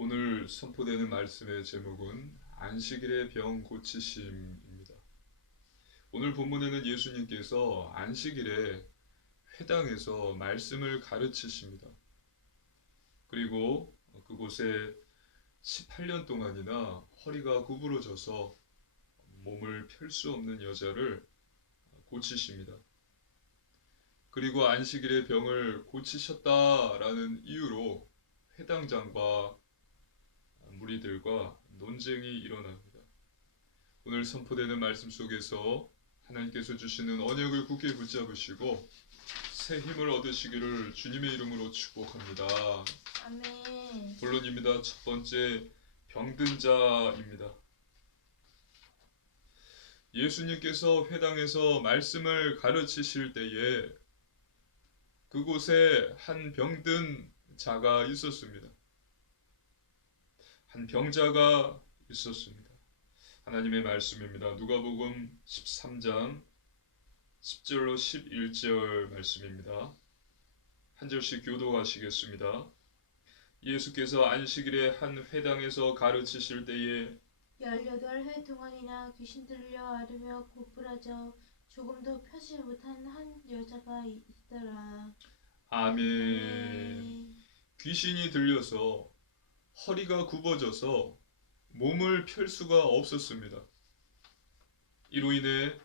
오늘 선포되는 말씀의 제목은 안식일의 병 고치심입니다. 오늘 본문에는 예수님께서 안식일에 회당에서 말씀을 가르치십니다. 그리고 그곳에 18년 동안이나 허리가 구부러져서 몸을 펼 수 없는 여자를 고치십니다. 그리고 안식일의 병을 고치셨다라는 이유로 회당장과 무리들과 논쟁이 일어납니다. 오늘 선포되는 말씀 속에서 하나님께서 주시는 언약을 굳게 붙잡으시고 새 힘을 얻으시기를 주님의 이름으로 축복합니다. 아멘. 본론입니다. 첫 번째, 병든 자입니다. 예수님께서 회당에서 말씀을 가르치실 때에 그곳에 한 병든 자가 있었습니다. 한 병자가 있었습니다. 하나님의 말씀입니다. 누가복음 13장 10절로 11절 말씀입니다. 한 절씩 교도하시겠습니다. 예수께서 안식일에 한 회당에서 가르치실 때에 18회 동안이나 귀신 들려 앓으며 고꾸라져 조금도 펴지 못한 한 여자가 있더라. 아멘. 귀신이 들려서 허리가 굽어져서 몸을 펼 수가 없었습니다. 이로 인해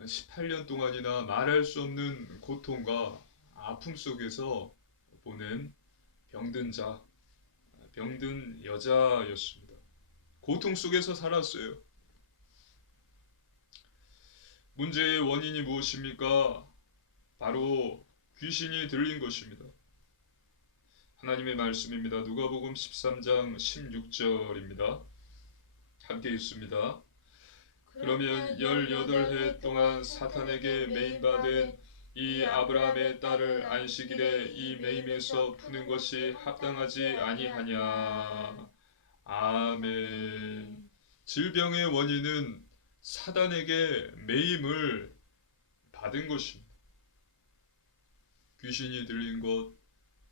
18년 동안이나 말할 수 없는 고통과 아픔 속에서 보낸 병든 자, 병든 여자였습니다. 고통 속에서 살았어요. 문제의 원인이 무엇입니까? 바로 귀신이 들린 것입니다. 하나님의 말씀입니다. 누가복음 13장 16절입니다. 함께 읽습니다. 그러면 18해 동안 사탄에게 매임받은 이 아브라함의 딸을 안식일에 이 매임에서 푸는 것이 합당하지 아니하냐. 아멘. 질병의 원인은 사단에게 매임을 받은 것입니다. 귀신이 들린 것,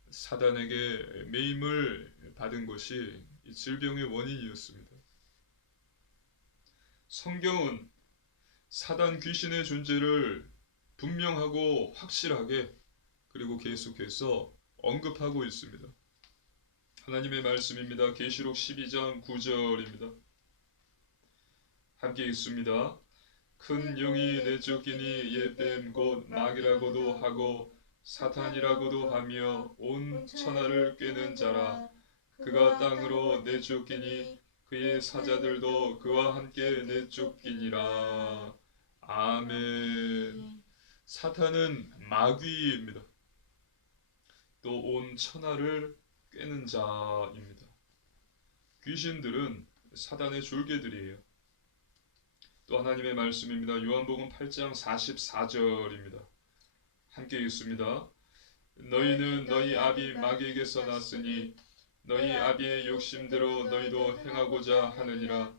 사단에게 매임을 받은 것이 이 질병의 원인이었습니다. 성경은 사단 귀신의 존재를 분명하고 확실하게 그리고 계속해서 언급하고 있습니다. 하나님의 말씀입니다. 계시록 12장 9절입니다. 함께 읽습니다. 큰 용이 내쫓기니 옛뱀 곧 마귀라고도 하고 사탄이라고도 하며 온 천하를 꿰는 자라. 그가 땅으로 내쫓기니 그의 사자들도 그와 함께 내쫓기니라. 아멘. 사탄은 마귀입니다. 또 온 천하를 꿰는 자입니다. 귀신들은 사단의 졸개들이에요. 또 하나님의 말씀입니다. 요한복음 8장 44절입니다. 함께 읽습니다. 너희는 너희 아비 마귀에게서 났으니 너희 아비의 욕심대로 너희도 행하고자 하느니라.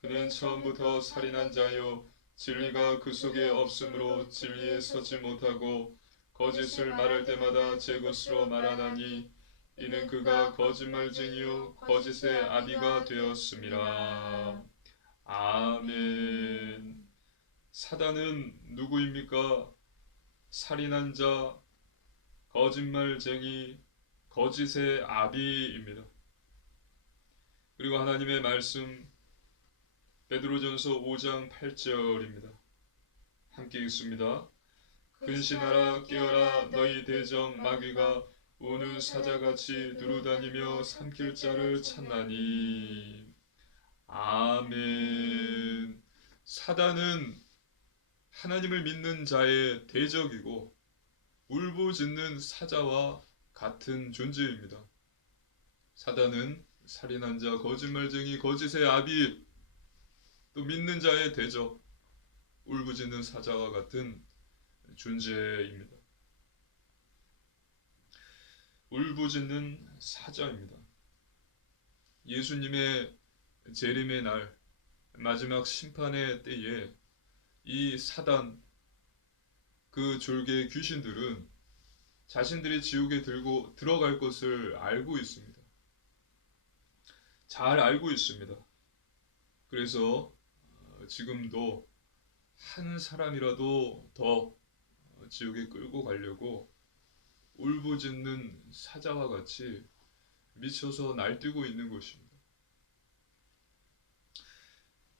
그는 처음부터 살인한 자요 진리가 그 속에 없으므로 진리에 서지 못하고 거짓을 말할 때마다 제 것으로 말하나니 이는 그가 거짓말쟁이요 거짓의 아비가 되었음이라. 아멘. 사단은 누구입니까? 살인한 자, 거짓말쟁이, 거짓의 아비입니다. 그리고 하나님의 말씀 베드로전서 5장 8절입니다. 함께 읽습니다. 근신하라 깨어라 너희 대적 마귀가 우는 사자같이 두루다니며 삼킬 자를 찾나니. 아멘. 사단은 하나님을 믿는 자의 대적이고 울부짖는 사자와 같은 존재입니다. 사단은 살인한 자, 거짓말쟁이, 거짓의 아비, 또 믿는 자의 대적, 울부짖는 사자와 같은 존재입니다. 울부짖는 사자입니다. 예수님의 재림의 날, 마지막 심판의 때에 이 사단, 그 졸개 귀신들은 자신들이 지옥에 들어갈 것을 알고 있습니다. 잘 알고 있습니다. 그래서 지금도 한 사람이라도 더 지옥에 끌고 가려고 울부짖는 사자와 같이 미쳐서 날뛰고 있는 것입니다.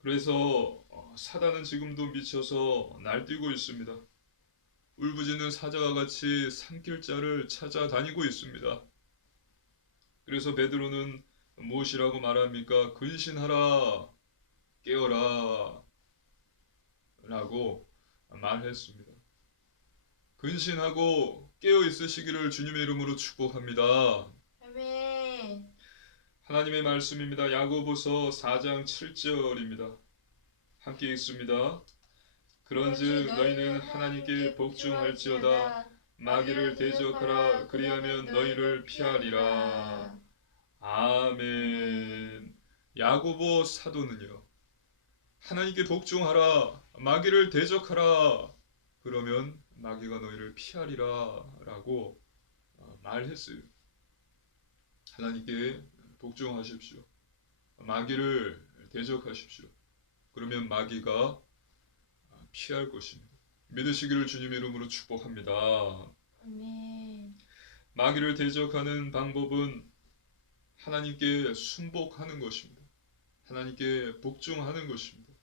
그래서 사단은 지금도 미쳐서 날뛰고 있습니다. 울부짖는 사자와 같이 삼킬 자를 찾아다니고 있습니다. 그래서 베드로는 무엇이라고 말합니까? 근신하라, 깨어라 라고 말했습니다. 근신하고 깨어 있으시기를 주님의 이름으로 축복합니다. 아멘. 하나님의 말씀입니다. 야고보서 4장 7절입니다. 함께 읽습니다. 그런즉 너희는 하나님께 복종할지어다 마귀를 대적하라 그리하면 너희를 피하리라. 아멘. 야고보 사도는요. 하나님께 복종하라 마귀를 대적하라 그러면 마귀가 너희를 피하리라 라고 말했어요. 하나님께 복종하십시오. 마귀를 대적하십시오. 그러면 마귀가 피할 것입니다. 믿으시기를 주님의 이름으로 축복합니다. 아멘. 마귀를 대적하는 방법은 하나님께 순복하는 것입니다. 하나님께 복종하는 것입니다.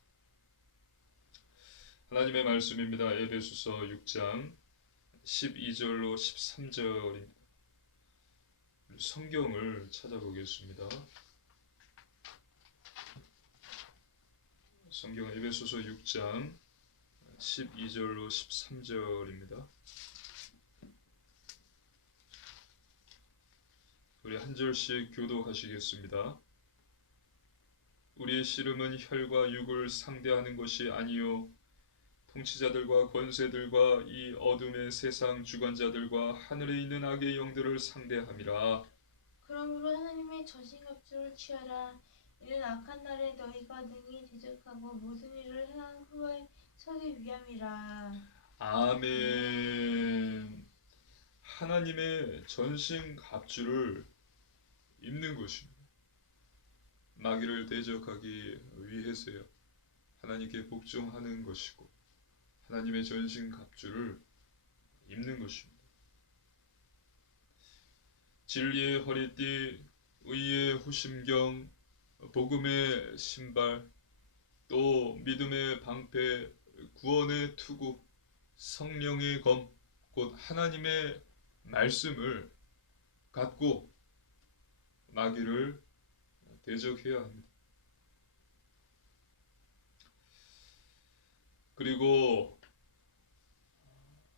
하나님의 말씀입니다. 에베소서 6장 12절로 13절입니다. 성경을 찾아보겠습니다. 성경은 에베소서 6장 12절로 13절입니다. 우리 한 절씩 교독하시겠습니다. 우리의 씨름은 혈과 육을 상대하는 것이 아니요 통치자들과 권세들과 이 어둠의 세상 주관자들과 하늘에 있는 악의 영들을 상대함이라. 그러므로 하나님의 전신갑주를 취하라. 이는 악한 날에 너희가 능히 대적하고 모든 일을 행한 후에 서기 위함이라. 아멘. 하나님의 전신갑주를 입는 것입니다. 마귀를 대적하기 위해서요. 하나님께 복종하는 것이고 하나님의 전신갑주를 입는 것입니다. 진리의 허리띠, 의의 호심경, 복음의 신발, 또 믿음의 방패, 구원의 투구, 성령의 검, 곧 하나님의 말씀을 갖고 마귀를 대적해야 합니다. 그리고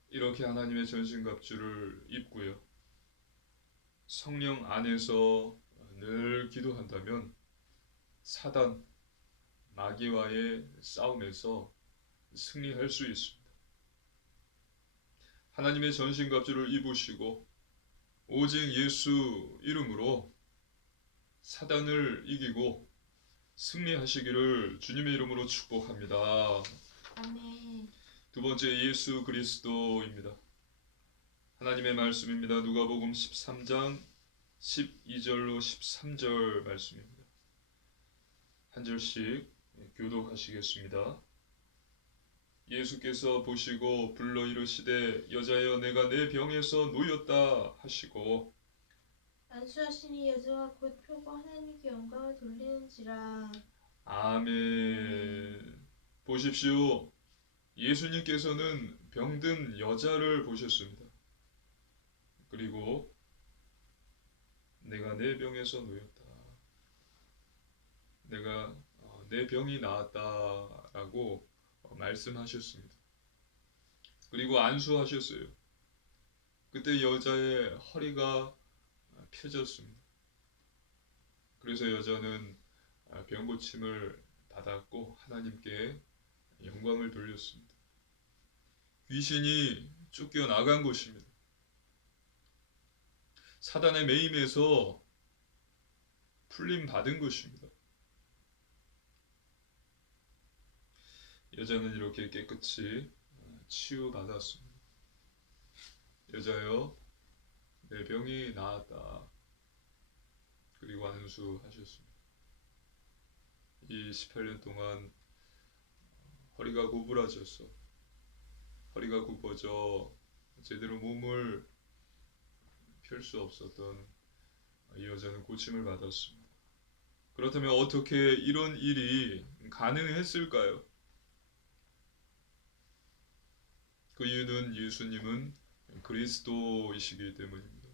이렇게 하나님의 전신갑주를 입고요. 성령 안에서 늘 기도한다면 사단, 마귀와의 싸움에서 승리할 수 있습니다. 하나님의 전신갑주를 입으시고 오직 예수 이름으로 사단을 이기고 승리하시기를 주님의 이름으로 축복합니다. 아멘. 두 번째 예수 그리스도입니다. 하나님의 말씀입니다. 누가복음 13장 12절로 13절 말씀입니다. 한 절씩 교독하시겠습니다. 예수께서 보시고 불러 이르시되 여자여 내가 내 병에서 놓였다 하시고 안수하시니 여자가 곧 펴고 하나님께 영광을 돌리는지라. 아멘. 보십시오. 예수님께서는 병든 여자를 보셨습니다. 그리고 내가 내 병에서 놓였다. 내가 내 병이 나았다라고 말씀하셨습니다. 그리고 안수하셨어요. 그때 여자의 허리가 펴졌습니다. 그래서 여자는 병고침을 받았고 하나님께 영광을 돌렸습니다. 귀신이 쫓겨나간 것입니다. 사단의 매임에서 풀림 받은 것입니다. 여자는 이렇게 깨끗이 치유받았습니다. 여자여 내 병이 나았다. 그리고 안수하셨습니다. 이 18년 동안 허리가 구부러졌어. 허리가 굽어져 제대로 몸을 펼 수 없었던 이 여자는 고침을 받았습니다. 그렇다면 어떻게 이런 일이 가능했을까요? 그 이유는 예수님은 그리스도이시기 때문입니다.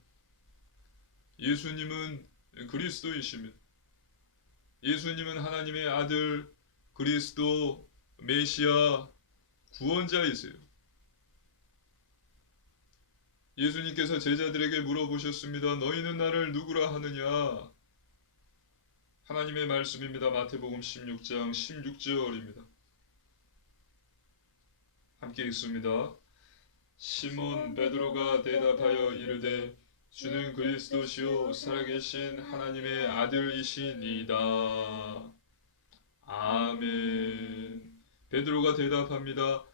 예수님은 그리스도이십니다. 예수님은 하나님의 아들 그리스도 메시아 구원자이세요. 예수님께서 제자들에게 물어보셨습니다. 너희는 나를 누구라 하느냐? 하나님의 말씀입니다. 마태복음 16장 16절입니다. 함께 읽습니다. 시몬 베드로가 대답하여 이르되 주는 그리스도시요 살아계신 하나님의 아들이시니이다. 아멘. 베드로가 대답합니다.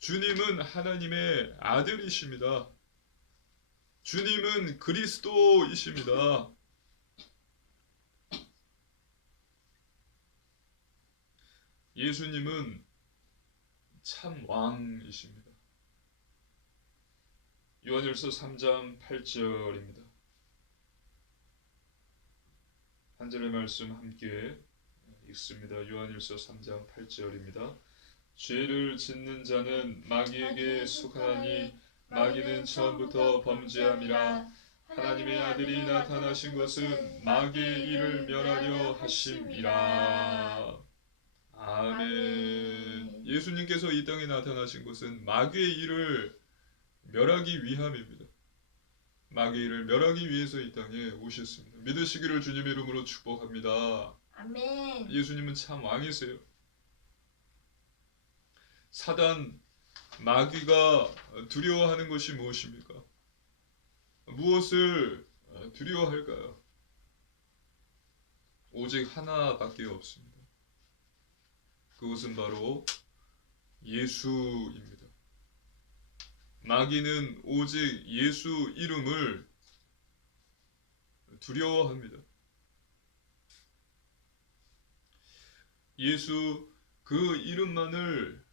주님은 하나님의 아들이십니다. 주님은 그리스도이십니다. 예수님은 참 왕이십니다. 요한일서 3장 8절입니다. 한 절의 말씀 함께 읽습니다. 요한일서 3장 8절입니다. 죄를 짓는 자는 마귀에게 속하나니 마귀는 처음부터 범죄함이라. 하나님의 아들이 나타나신 것은 마귀의 일을 멸하려 하심이라. 아멘. 예수님께서 이 땅에 나타나신 것은 마귀의 일을 멸하기 위함입니다. 마귀의 일을 멸하기 위해서 이 땅에 오셨습니다. 믿으시기를 주님의 이름으로 축복합니다. 아멘. 예수님은 참 왕이세요. 사단, 마귀가 두려워하는 것이 무엇입니까? 무엇을 두려워할까요? 오직 하나밖에 없습니다. 그것은 바로 예수입니다. 마귀는 오직 예수 이름을 두려워합니다. 예수 그 이름만을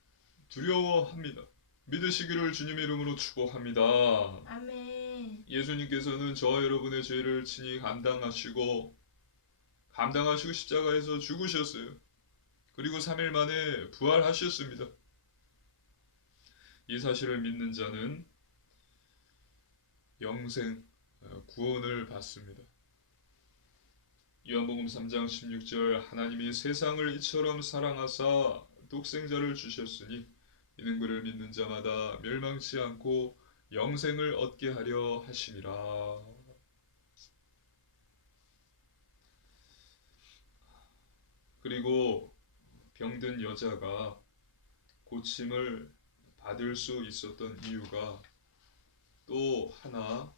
두려워합니다. 믿으시기를 주님의 이름으로 축복합니다. 아멘. 예수님께서는 저와 여러분의 죄를 친히 감당하시고 십자가에서 죽으셨어요. 그리고 3일 만에 부활하셨습니다. 이 사실을 믿는 자는 영생, 구원을 받습니다. 요한복음 3장 16절 하나님이 세상을 이처럼 사랑하사 독생자를 주셨으니 이는 그를 믿는 자마다 멸망치 않고 영생을 얻게 하려 하심이라. 그리고 병든 여자가 고침을 받을 수 있었던 이유가 또 하나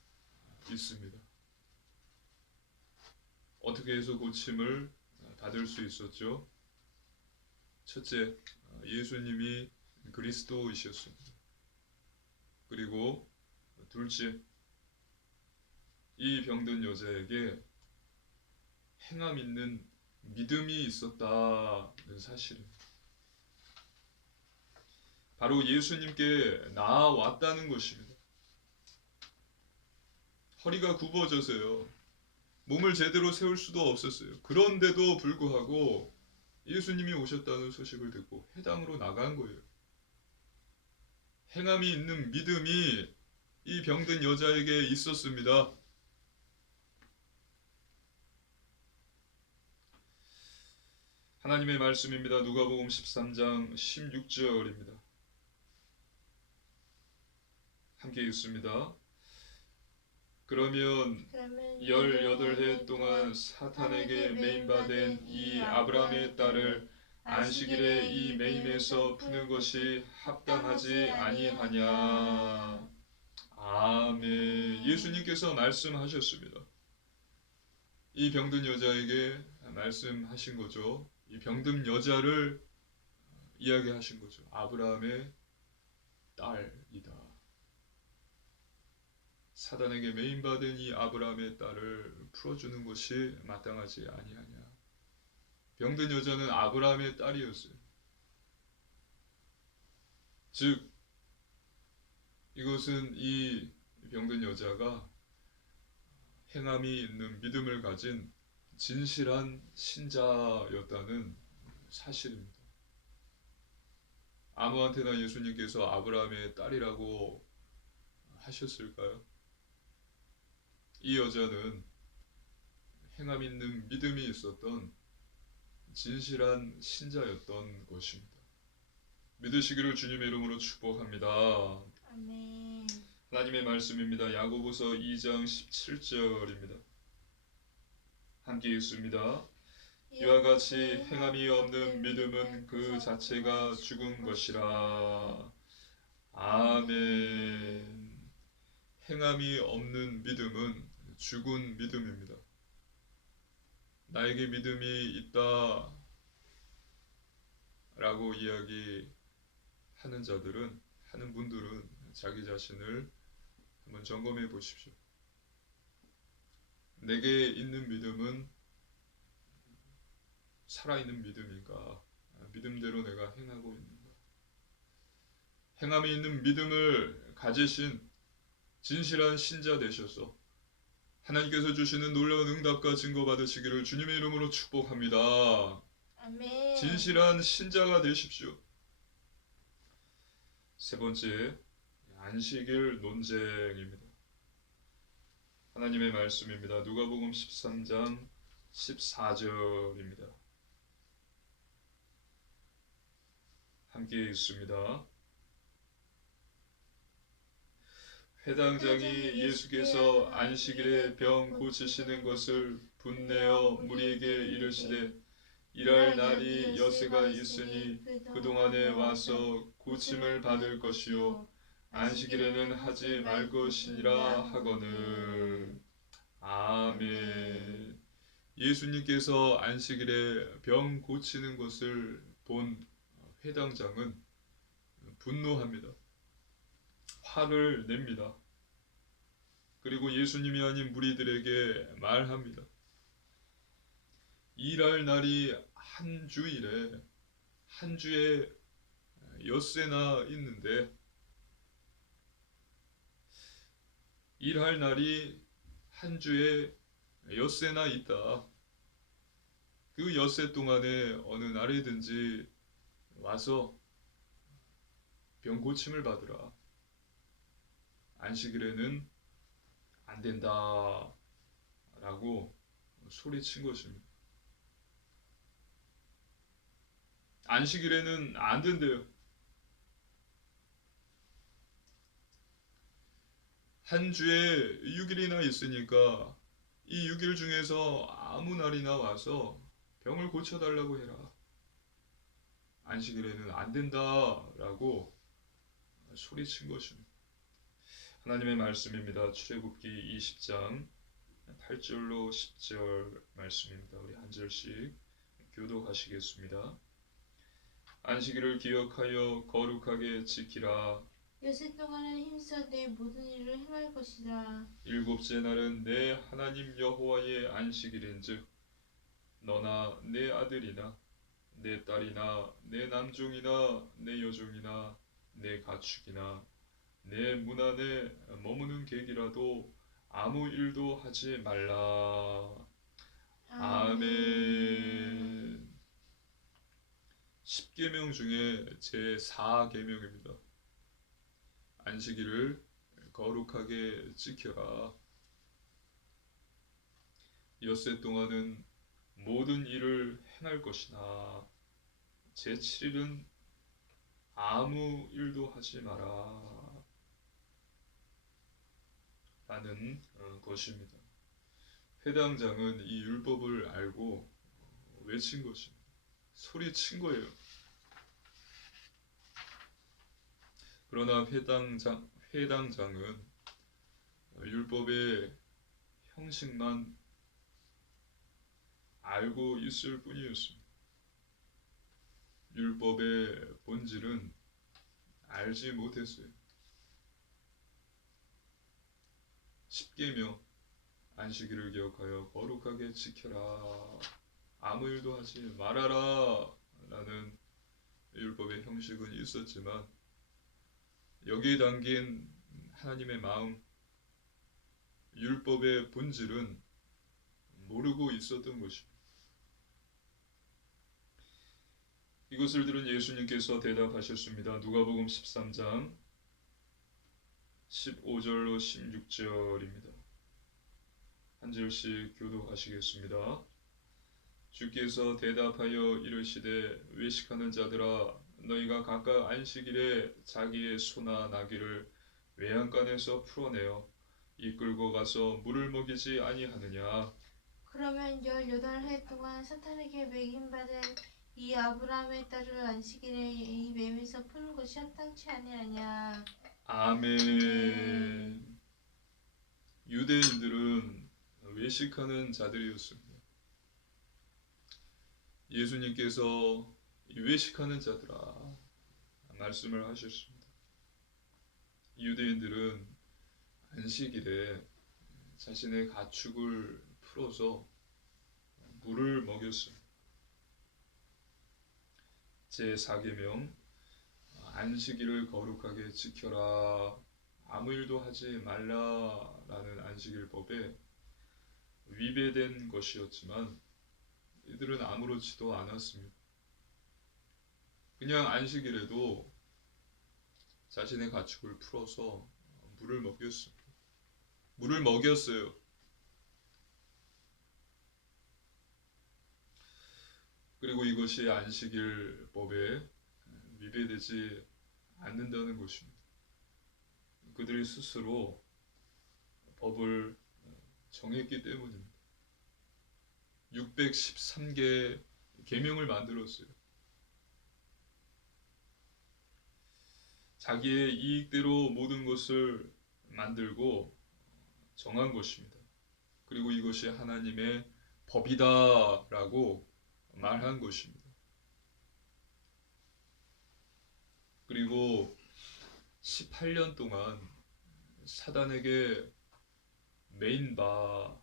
있습니다. 어떻게 해서 고침을 받을 수 있었죠? 첫째, 예수님이 그리스도이셨습니다. 그리고 둘째, 이 병든 여자에게 행함 있는 믿음이 있었다는 사실입니다. 바로 예수님께 나아왔다는 것입니다. 허리가 굽어져서요. 몸을 제대로 세울 수도 없었어요. 그런데도 불구하고 예수님이 오셨다는 소식을 듣고 회당으로 나간 거예요. 행함이 있는 믿음이 이 병든 여자에게 있었습니다. 하나님의 말씀입니다. 누가복음 13장 16절입니다. 함께 읽습니다. 그러면 18해 동안 사탄에게 매임받은 이 아브라함의 딸을 안식일에 이 매임에서 푸는 것이 합당하지 아니하냐. 아멘. 예수님께서 말씀하셨습니다. 이 병든 여자에게 말씀하신 거죠. 이 병든 여자를 이야기하신 거죠. 아브라함의 딸이다. 사단에게 매임받은 이 아브라함의 딸을 풀어주는 것이 마땅하지 아니하냐. 병든 여자는 아브라함의 딸이었어요. 즉 이것은 이 병든 여자가 행함이 있는 믿음을 가진 진실한 신자였다는 사실입니다. 아무한테나 예수님께서 아브라함의 딸이라고 하셨을까요? 이 여자는 행함 있는 믿음이 있었던 진실한 신자였던 것입니다. 믿으시기를 주님의 이름으로 축복합니다. 아멘. 하나님의 말씀입니다. 야고보서 2장 17절입니다. 함께 읽습니다. 이와 같이 행함이 없는 믿음은 그 자체가 죽은 것이라. 아멘. 행함이 없는 믿음은 죽은 믿음입니다. 나에게 믿음이 있다 라고 이야기하는 분들은 자기 자신을 한번 점검해 보십시오. 내게 있는 믿음은 살아있는 믿음인가? 믿음대로 내가 행하고 있는가? 행함이 있는 믿음을 가지신 진실한 신자 되셔서 하나님께서 주시는 놀라운 응답과 증거 받으시기를 주님의 이름으로 축복합니다. 아멘. 진실한 신자가 되십시오. 세 번째, 안식일 논쟁입니다. 하나님의 말씀입니다. 누가복음 13장 14절입니다. 함께 읽습니다. 회당장이 예수께서 안식일에 병 고치시는 것을 분내어 무리에게 이르시되 일할 날이 여세가 있으니 그동안에 와서 고침을 받을 것이요 안식일에는 하지 말 것이니라 하거늘. 아멘. 예수님께서 안식일에 병 고치는 것을 본 회당장은 분노합니다. 화를 냅니다. 그리고 예수님이 아닌 무리들에게 말합니다. 일할 날이 한 주에 엿새나 있는데 일할 날이 한 주에 엿새나 있다. 그 엿새 동안에 어느 날이든지 와서 병 고침을 받으라. 안식일에는 안 된다 라고 소리친 것입니다. 안식일에는 안 된대요. 한 주에 6일이나 있으니까 이 6일 중에서 아무 날이나 와서 병을 고쳐달라고 해라. 안식일에는 안 된다라고 소리친 것입니다. 하나님의 말씀입니다. 출애굽기 20장 8절로 10절 말씀입니다. 우리 한 절씩 교독하시겠습니다. 안식일을 기억하여 거룩하게 지키라. 엿새 동안은 힘써 내 모든 일을 행할 것이라. 일곱째 날은 내 하나님 여호와의 안식일인즉 너나 내 아들이나 내 딸이나 내 남종이나 내 여종이나 내 가축이나 내 문 안에 머무는 객이라도 아무 일도 하지 말라. 아멘. 10계명 중에 제4계명입니다. 안식일을 거룩하게 지켜라. 엿새 동안은 모든 일을 행할 것이나 제7일은 아무 일도 하지 마라 라는 것입니다. 회당장은 이 율법을 알고 외친 것입니다. 소리친 거예요. 그러나 회당장은 율법의 형식만 알고 있을 뿐이었습니다. 율법의 본질은 알지 못했어요. 10계명 안식일을 기억하여 거룩하게 지켜라. 아무 일도 하지 말아라 라는 율법의 형식은 있었지만 여기에 담긴 하나님의 마음, 율법의 본질은 모르고 있었던 것입니다. 이것을 들은 예수님께서 대답하셨습니다. 누가복음 13장 15절로 16절입니다. 한 절씩 교독하시겠습니다. 주께서 대답하여 이르시되 외식하는 자들아 너희가 각각 안식일에 자기의 소나 나귀를 외양간에서 풀어내어 이끌고 가서 물을 먹이지 아니하느냐. 그러면 18해 동안 사탄에게 매김받은 이 아브라함의 딸을 안식일에 이 뱀에서 푸는 것이 합당치 아니하냐. 아멘. 유대인들은 외식하는 자들이었습니다. 예수님께서 이 외식하는 자들아 말씀을 하셨습니다. 유대인들은 안식일에 자신의 가축을 풀어서 물을 먹였습니다. 제4계명 안식일을 거룩하게 지켜라 아무 일도 하지 말라라는 안식일법에 위배된 것이었지만 이들은 아무렇지도 않았습니다. 그냥 안식일에도 자신의 가축을 풀어서 물을 먹였습니다. 물을 먹였어요. 그리고 이것이 안식일법에 위배되지 않는다는 것입니다. 그들이 스스로 법을 정했기 때문입니다. 613개 계명을 만들었어요. 자기의 이익대로 모든 것을 만들고 정한 것입니다. 그리고 이것이 하나님의 법이다라고 말한 것입니다. 그리고 18년 동안 사단에게 메인바된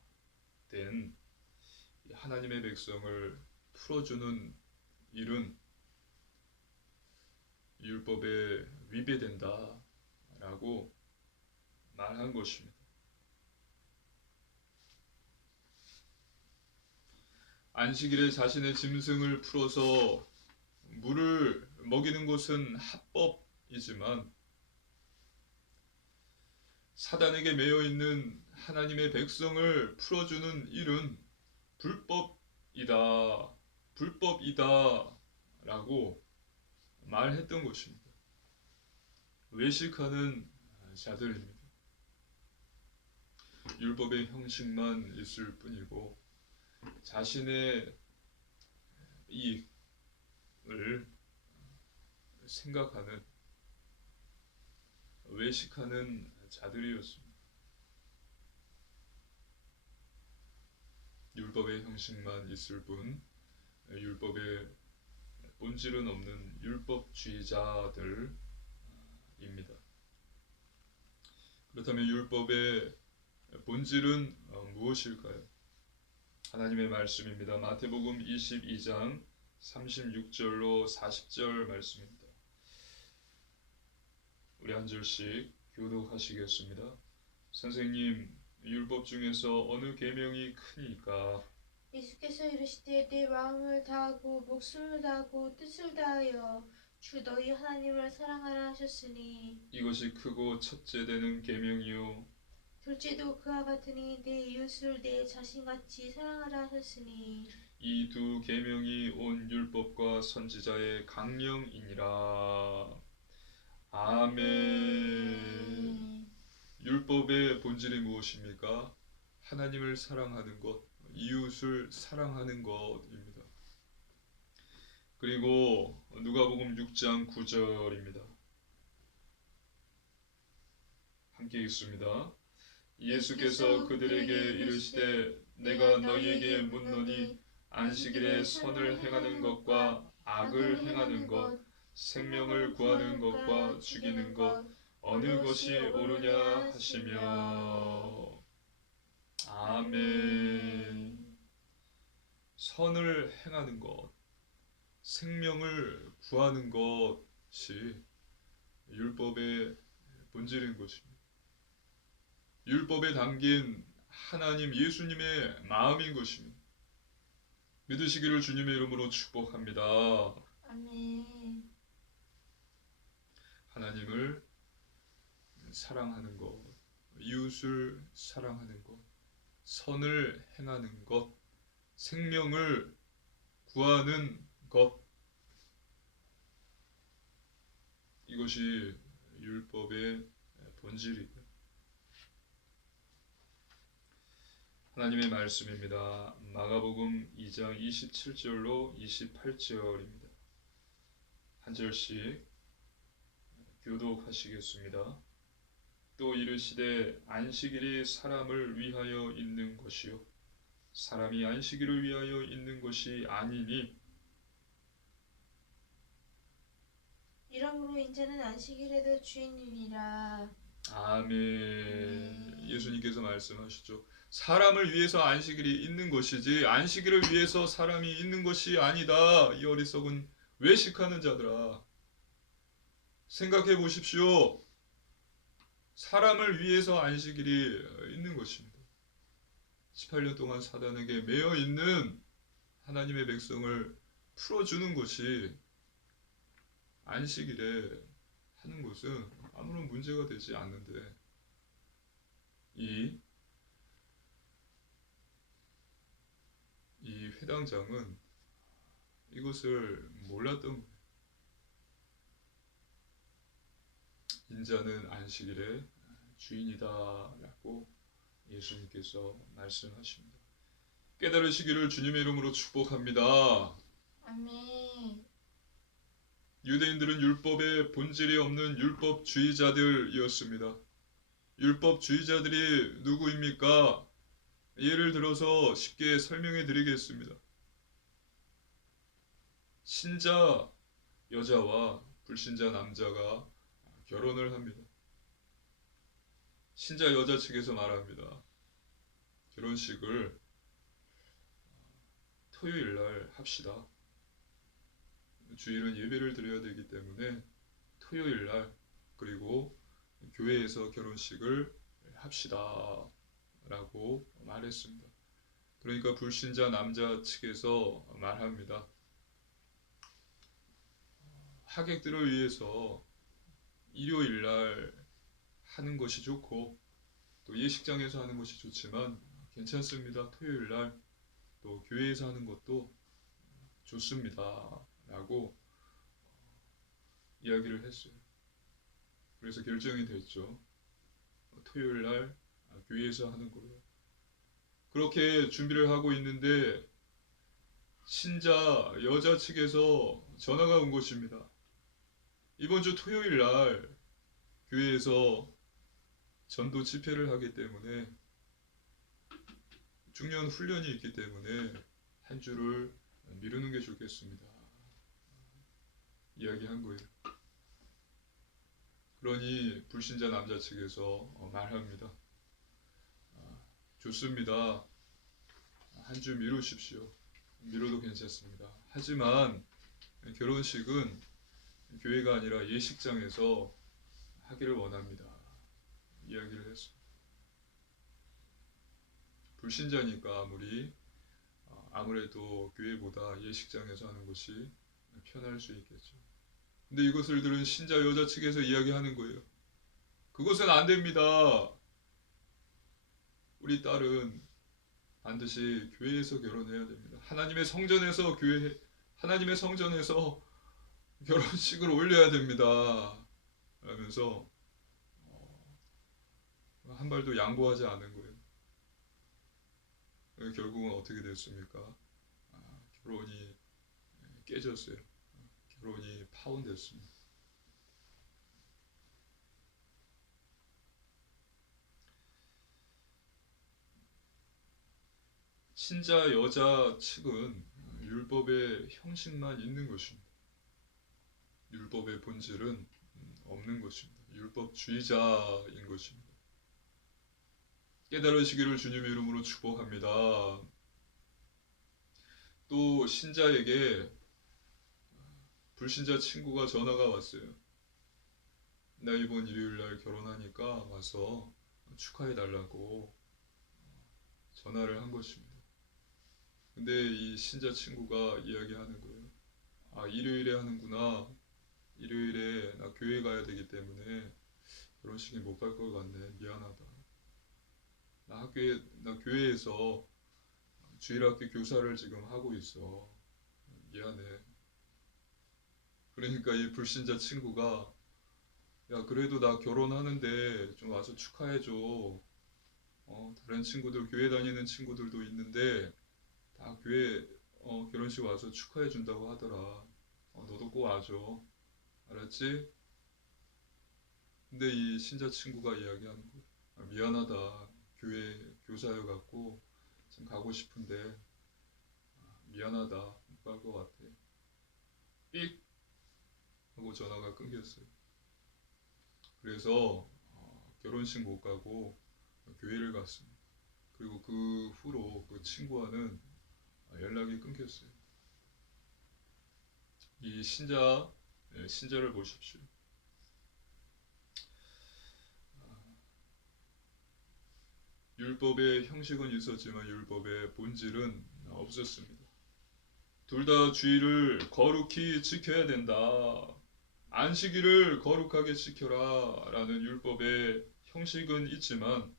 하나님의 백성을 풀어주는 일은 율법에 위배된다라고 말한 것입니다. 안식일에 자신의 짐승을 풀어서 물을 먹이는 것은 합법이지만 사단에게 매여 있는 하나님의 백성을 풀어주는 일은 불법이다라고 말했던 것입니다. 외식하는 자들입니다. 율법의 형식만 있을 뿐이고 자신의 이익을 생각하는 외식하는 자들이었습니다. 율법의 형식만 있을 뿐 율법의 본질은 없는 율법주의자들입니다. 그렇다면 율법의 본질은 무엇일까요? 하나님의 말씀입니다. 마태복음 22장 36절로 40절 말씀입니다. 우리 한 절씩 교독하시겠습니다. 선생님, 율법 중에서 어느 계명이 크니까? 예수께서 이르시되 내 마음을 다하고 목숨을 다하고 뜻을 다하여 주 너희 하나님을 사랑하라 하셨으니 이것이 크고 첫째 되는 계명이요 둘째도 그와 같으니 내 이웃을 내 자신같이 사랑하라 하셨으니 이 두 계명이 온 율법과 선지자의 강령이니라. 아멘. 율법의 본질이 무엇입니까? 하나님을 사랑하는 것, 이웃을 사랑하는 것입니다. 그리고 누가복음 6장 9절입니다. 함께 읽습니다. 예수께서 그들에게 이르시되 내가 너희에게 묻노니 안식일에 선을 행하는 것과 악을 행하는 것, 생명을 구하는 것과 죽이는 것 어느 것이 옳으냐 하시며 아멘. 선을 행하는 것, 생명을 구하는 것이 율법의 본질인 것입니다. 율법에 담긴 하나님 예수님의 마음인 것입니다. 믿으시기를 주님의 이름으로 축복합니다. 아멘. 하나님을 사랑하는 것, 이웃을 사랑하는 것, 선을 행하는 것, 생명을 구하는 것, 이것이 율법의 본질이다. 하나님의 말씀입니다. 마가복음 2장 27절로 28절입니다. 한 절씩 교독하시겠습니다. 또 이르시되 안식일이 사람을 위하여 있는 것이요 사람이 안식일을 위하여 있는 것이 아니니 이러므로 인자는 안식일에도 주인이니라. 아멘. 예수님께서 말씀하시죠. 사람을 위해서 안식일이 있는 것이지 안식일을 위해서 사람이 있는 것이 아니다. 이 어리석은 외식하는 자들아. 생각해 보십시오. 사람을 위해서 안식일이 있는 것입니다. 18년 동안 사단에게 매여 있는 하나님의 백성을 풀어주는 것이 안식일에 하는 것은 아무런 문제가 되지 않는데 이 회당장은 이것을 몰랐던 거예요. 인자는 안식일의 주인이다라고 예수님께서 말씀하십니다. 깨달으시기를 주님의 이름으로 축복합니다. 아멘. 유대인들은 율법의 본질이 없는 율법주의자들이었습니다. 율법주의자들이 누구입니까? 예를 들어서 쉽게 설명해 드리겠습니다. 신자 여자와 불신자 남자가 결혼을 합니다. 신자 여자 측에서 말합니다. 결혼식을 토요일 날 합시다. 주일은 예배를 드려야 되기 때문에 토요일 날 그리고 교회에서 결혼식을 합시다 라고 말했습니다. 그러니까 불신자 남자 측에서 말합니다. 하객들을 위해서 일요일 날 하는 것이 좋고 또 예식장에서 하는 것이 좋지만 괜찮습니다. 토요일 날 또 교회에서 하는 것도 좋습니다. 라고 이야기를 했어요. 그래서 결정이 됐죠. 토요일 날 교회에서 하는 걸로. 그렇게 준비를 하고 있는데 신자 여자 측에서 전화가 온 것입니다. 이번 주 토요일 날 교회에서 전도 집회를 하기 때문에 중요한 훈련이 있기 때문에 한 주를 미루는 게 좋겠습니다. 이야기한 거예요. 그러니 불신자 남자 측에서 말합니다. 좋습니다. 한 주 미루십시오. 미뤄도 괜찮습니다. 하지만 결혼식은 교회가 아니라 예식장에서 하기를 원합니다. 이야기를 했습니다. 불신자니까 아무래도 교회보다 예식장에서 하는 것이 편할 수 있겠죠. 근데 이것을 들은 신자 여자 측에서 이야기하는 거예요. 그것은 안 됩니다. 우리 딸은 반드시 교회에서 결혼해야 됩니다. 하나님의 성전에서 결혼식을 올려야 됩니다. 라면서 한 발도 양보하지 않은 거예요. 결국은 어떻게 됐습니까? 결혼이 깨졌어요. 결혼이 파혼됐습니다. 신자 여자 측은 율법의 형식만 있는 것입니다. 율법의 본질은 없는 것입니다. 율법주의자인 것입니다. 깨달으시기를 주님의 이름으로 축복합니다. 또 신자에게 불신자 친구가 전화가 왔어요. 나 이번 일요일 날 결혼하니까 와서 축하해 달라고 전화를 한 것입니다. 근데 이 신자 친구가 이야기하는 거예요. 아, 일요일에 하는구나. 일요일에 나 교회 가야 되기 때문에 결혼식에 못 갈 것 같네. 미안하다. 나 교회에서 주일학교 교사를 지금 하고 있어. 미안해. 그러니까 이 불신자 친구가 야, 그래도 나 결혼하는데 좀 와서 축하해줘. 다른 친구들, 교회 다니는 친구들도 있는데 다 교회 결혼식 와서 축하해 준다고 하더라. 너도 꼭 와줘. 알았지? 근데 이 신자 친구가 이야기하는 거야. 아, 미안하다. 교회 교사여 갖고 지금 가고 싶은데 미안하다. 못 갈 것 같아. 삑 하고 전화가 끊겼어요. 그래서 결혼식 못 가고 교회를 갔습니다. 그리고 그 후로 그 친구와는 연락이 끊겼어요. 이 신자를 보십시오. 율법의 형식은 있었지만 율법의 본질은 없었습니다. 둘 다 주의를 거룩히 지켜야 된다. 안식일을 거룩하게 지켜라 라는 율법의 형식은 있지만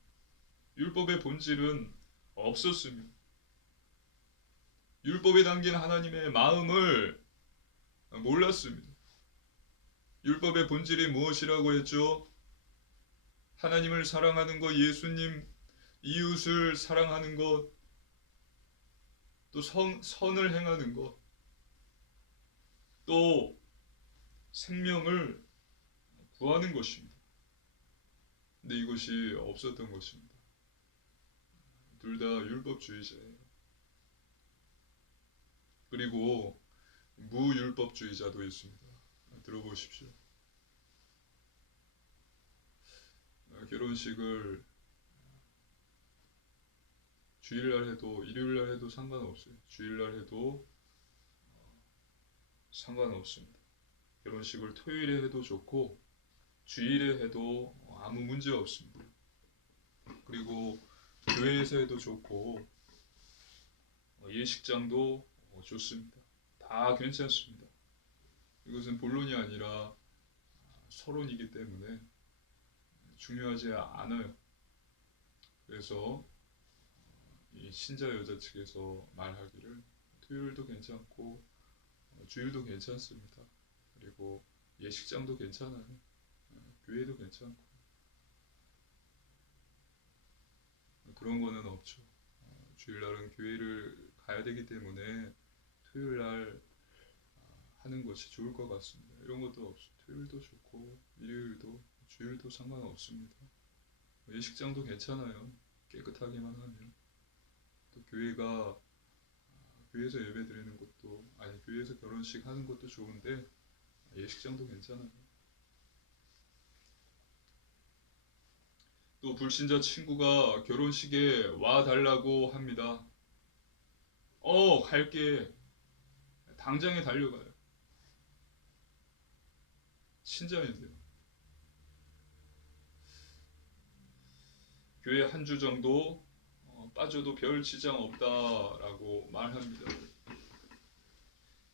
율법의 본질은 없었습니다. 율법에 담긴 하나님의 마음을 몰랐습니다. 율법의 본질이 무엇이라고 했죠? 하나님을 사랑하는 것, 예수님, 이웃을 사랑하는 것, 또 선을 행하는 것, 또 생명을 구하는 것입니다. 근데 이것이 없었던 것입니다. 둘 다 율법주의자예요. 그리고 무율법주의자도 있습니다. 들어보십시오. 결혼식을 주일날 해도 일요일날 해도 상관없어요. 주일날 해도 상관없습니다. 결혼식을 토요일에 해도 좋고 주일에 해도 아무 문제 없습니다. 그리고 교회에서 해도 좋고 예식장도 좋습니다. 다 괜찮습니다. 이것은 본론이 아니라 서론이기 때문에 중요하지 않아요. 그래서 이 신자 여자 측에서 말하기를 토요일도 괜찮고 주일도 괜찮습니다. 그리고 예식장도 괜찮아요. 교회도 괜찮고 그런 거는 없죠. 주일날은 교회를 가야 되기 때문에 토요일날 하는 것이 좋을 것 같습니다. 이런 것도 없죠. 토요일도 좋고 일요일도 주일도 상관없습니다. 예식장도 괜찮아요. 깨끗하게만 하면. 또 교회에서 예배 드리는 것도 아니 교회에서 결혼식 하는 것도 좋은데 예식장도 괜찮아요. 또 불신자 친구가 결혼식에 와 달라고 합니다. 갈게. 당장에 달려가요. 신자인데요. 교회 한 주 정도 빠져도 별 지장 없다라고 말합니다.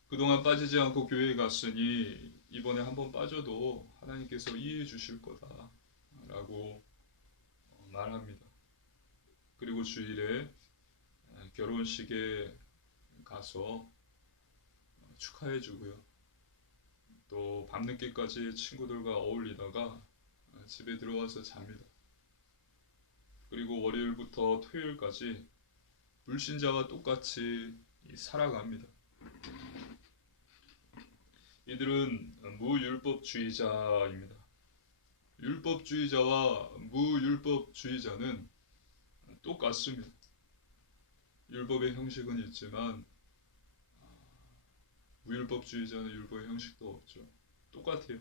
그동안 빠지지 않고 교회에 갔으니 이번에 한번 빠져도 하나님께서 이해해 주실 거다라고 말합니다. 그리고 주일에 결혼식에 가서 축하해 주고요. 또 밤늦게까지 친구들과 어울리다가 집에 들어와서 잡니다. 그리고 월요일부터 토요일까지 불신자와 똑같이 살아갑니다. 이들은 무율법주의자입니다. 율법주의자와 무율법주의자는 똑같습니다. 율법의 형식은 있지만 무율법주의자는 율법의 형식도 없죠. 똑같아요.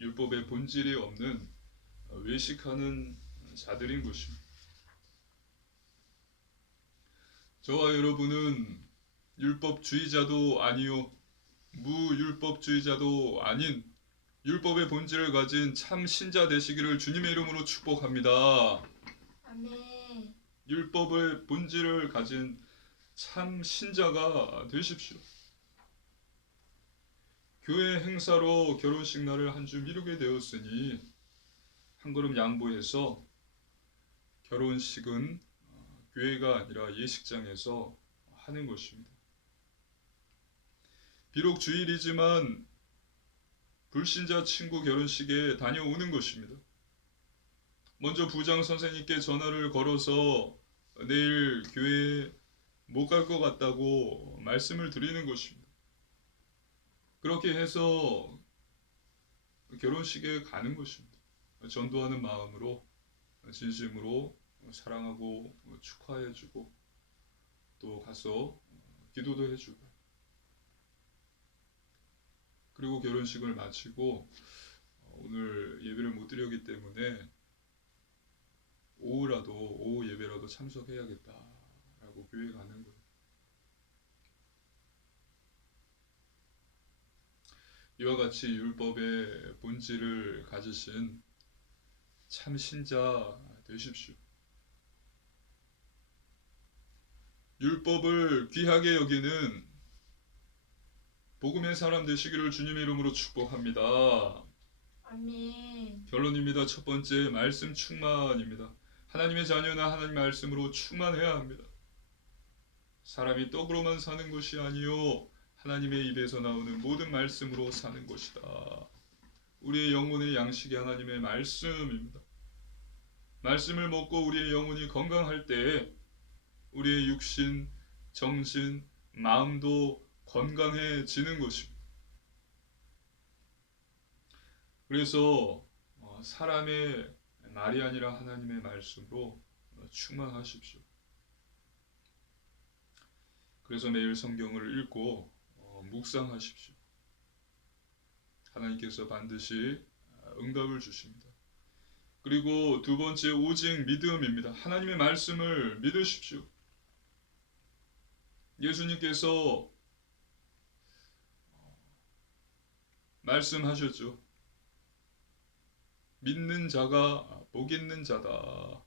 율법의 본질이 없는 외식하는 자들인 것입니다. 저와 여러분은 율법주의자도 아니요 무율법주의자도 아닌 율법의 본질을 가진 참 신자 되시기를 주님의 이름으로 축복합니다. 아멘. 율법의 본질을 가진 참 신자가 되십시오. 교회 행사로 결혼식 날을 한 주 미루게 되었으니 한 걸음 양보해서 결혼식은 교회가 아니라 예식장에서 하는 것입니다. 비록 주일이지만 불신자 친구 결혼식에 다녀오는 것입니다. 먼저 부장 선생님께 전화를 걸어서 내일 교회에 못 갈 것 같다고 말씀을 드리는 것입니다. 그렇게 해서 결혼식에 가는 것입니다. 전도하는 마음으로 진심으로 사랑하고 축하해주고 또 가서 기도도 해주고 그리고 결혼식을 마치고 오늘 예배를 못 드렸기 때문에 오후 예배라도 참석해야겠다라고 교회 가는 거예요. 이와 같이 율법의 본질을 가지신 참 신자 되십시오. 율법을 귀하게 여기는 복음의 사람 되시기를 주님의 이름으로 축복합니다. 아멘. 결론입니다. 첫 번째, 말씀 충만입니다. 하나님의 자녀는 하나님 말씀으로 충만해야 합니다. 사람이 떡으로만 사는 것이 아니요 하나님의 입에서 나오는 모든 말씀으로 사는 것이다. 우리의 영혼의 양식이 하나님의 말씀입니다. 말씀을 먹고 우리의 영혼이 건강할 때에 우리의 육신, 정신, 마음도 건강해지는 것입니다. 그래서 사람의 말이 아니라 하나님의 말씀으로 충만하십시오. 그래서 매일 성경을 읽고 묵상하십시오. 하나님께서 반드시 응답을 주십니다. 그리고 두 번째, 오직 믿음입니다. 하나님의 말씀을 믿으십시오. 예수님께서 말씀하셨죠. 믿는 자가 복 있는 자다.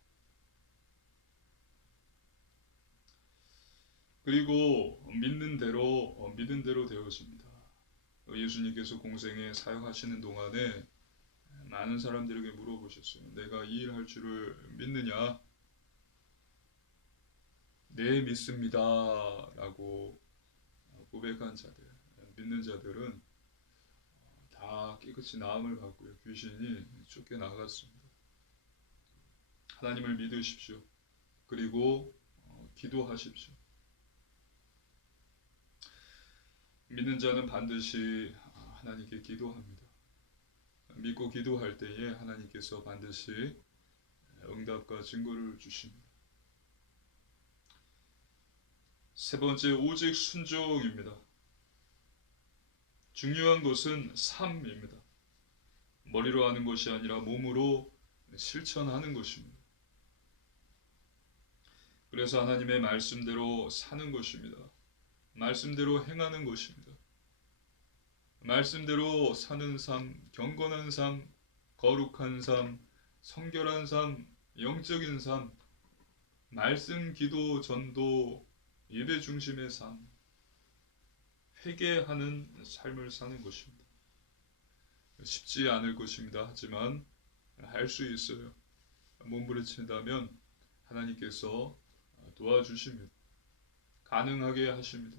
그리고 믿는 대로 되어집니다. 예수님께서 공생에 사역하시는 동안에 많은 사람들에게 물어보셨어요. 내가 이 일 할 줄을 믿느냐? 네, 믿습니다. 라고 고백한 자들, 믿는 자들은 다 깨끗이 나음을 받고요. 귀신이 쫓겨나갔습니다. 하나님을 믿으십시오. 그리고 기도하십시오. 믿는 자는 반드시 하나님께 기도합니다. 믿고 기도할 때에 하나님께서 반드시 응답과 증거를 주십니다. 세 번째, 오직 순종입니다. 중요한 것은 삶입니다. 머리로 하는 것이 아니라 몸으로 실천하는 것입니다. 그래서 하나님의 말씀대로 사는 것입니다. 말씀대로 행하는 것입니다. 말씀대로 사는 삶, 경건한 삶, 거룩한 삶, 성결한 삶, 영적인 삶, 말씀, 기도, 전도, 예배 중심의 삶, 회개하는 삶을 사는 것입니다. 쉽지 않을 것입니다. 하지만 할 수 있어요. 몸부림친다면 하나님께서 도와주십니다. 가능하게 하십니다.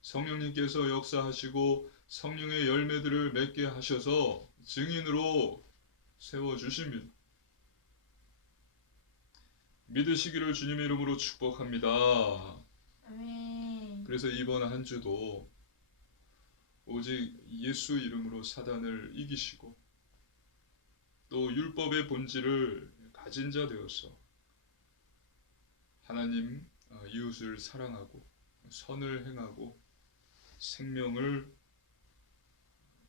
성령님께서 역사하시고 성령의 열매들을 맺게 하셔서 증인으로 세워주십니다. 믿으시기를 주님의 이름으로 축복합니다. 아멘. 그래서 이번 한 주도 오직 예수 이름으로 사단을 이기시고 또 율법의 본질을 가진 자 되어서 하나님 이웃을 사랑하고 선을 행하고 생명을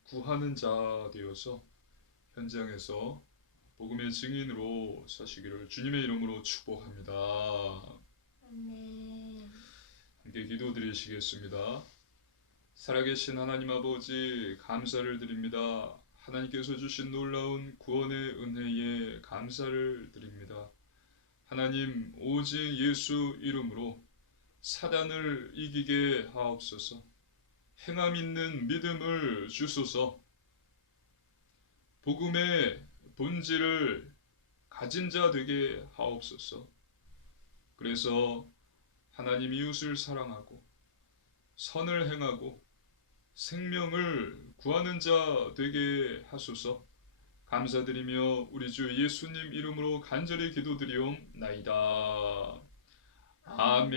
구하는 자 되어서 현장에서 복음의 증인으로 서시기를 주님의 이름으로 축복합니다. 아멘. 함께 함께 기도드리시겠습니다. 살아계신 하나님 아버지 감사를 드립니다. 하나님께서 주신 놀라운 구원의 은혜에 감사를 드립니다. 하나님 오직 예수 이름으로 사단을 이기게 하옵소서. 행함 있는 믿음을 주소서. 복음의 본질을 가진 자 되게 하옵소서. 그래서 하나님 이웃을 사랑하고 선을 행하고 생명을 구하는 자 되게 하소서. 감사드리며 우리 주 예수님 이름으로 간절히 기도드리옵나이다. 아멘.